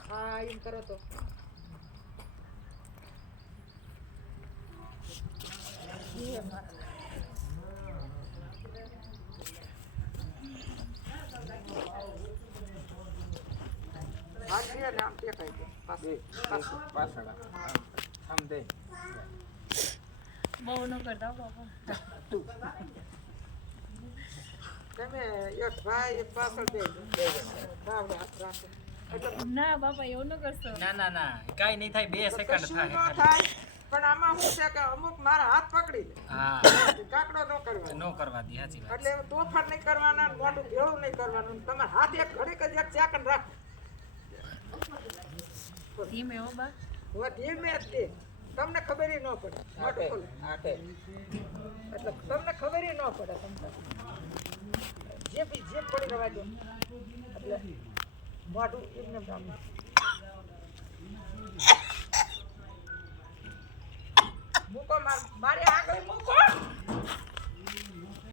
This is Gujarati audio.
હા એમ કરો તો નામ તે કઈ પાછળ આમ દે બહુ ન કરતા બાપા તમે એક ભાઈ એક પાછળ દે બાવડે હાથ રાખો ના બાપા એવું ન કરશો ના ના ના કાઈ નહીં થાય 2 સેકન્ડ થાય થાય પણ આમાં શું છે કે અમુક મારા હાથ પકડી લે હા કાકડો ન કરવાનો નો કરવા દી સાચી વાત એટલે તોફાન નહીં કરવાના મોટું ભેળું નહીં કરવાનું તમારા હાથ એક ઘડીક જ એક ચાકન રાખો ધીમે હો બા હવે ધીમે જ તે તમને ખબર ન પડે મોટું ખોલો એટલે તમને ખબર ન પડે તમને જે પડી રહેવા દો એટલે મોટું એમને મૂકો મારે આગળ મૂકો